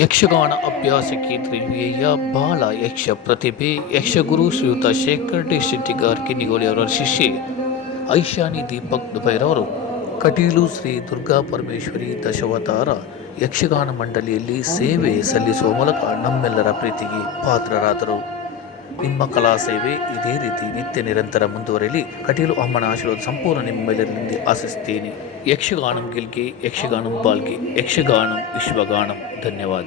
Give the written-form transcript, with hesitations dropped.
ಯಕ್ಷಗಾನ ಅಭ್ಯಾಸ ಕೇಂದ್ರೀಯ ಬಾಲ ಯಕ್ಷ ಪ್ರತಿಭೆ ಯಕ್ಷಗುರು ಶ್ರೀಯುತ ಶೇಖರ್ ಡಿ ಶೆಟ್ಟಿಗಾರ್ ಕಿನ್ನಿಗೋಳಿ ಅವರ ಶಿಷ್ಯೆ ಐಶಾನಿ ದೀಪಕ್ ದುಬೈರವರು ಕಟೀಲು ಶ್ರೀ ದುರ್ಗಾ ಪರಮೇಶ್ವರಿ ದಶಾವತಾರ ಯಕ್ಷಗಾನ ಮಂಡಳಿಯಲ್ಲಿ ಸೇವೆ ಸಲ್ಲಿಸುವ ಮೂಲಕ ನಮ್ಮೆಲ್ಲರ ಪ್ರೀತಿಗೆ ಪಾತ್ರರಾದರು. ನಿಮ್ಮ ಕಲಾ ಸೇವೆ ಇದೇ ರೀತಿ ನಿತ್ಯ ನಿರಂತರ ಮುಂದುವರೆಯಲಿ. ಕಟೀಲು ಅಮ್ಮನ ಆಶೀರ್ವಾದ ಸಂಪೂರ್ಣ ನಿಮ್ಮೆಲ್ಲರಿಂದ ಆಶಿಸುತ್ತೇನೆ. ಯಕ್ಷಗಾನಂ ಗೆಲ್ಗೆ, ಯಕ್ಷಗಾನಂ ಬಾಲ್ಗೆ, ಯಕ್ಷಗಾನಂ ವಿಶ್ವಗಾನಂ. ಧನ್ಯವಾದ.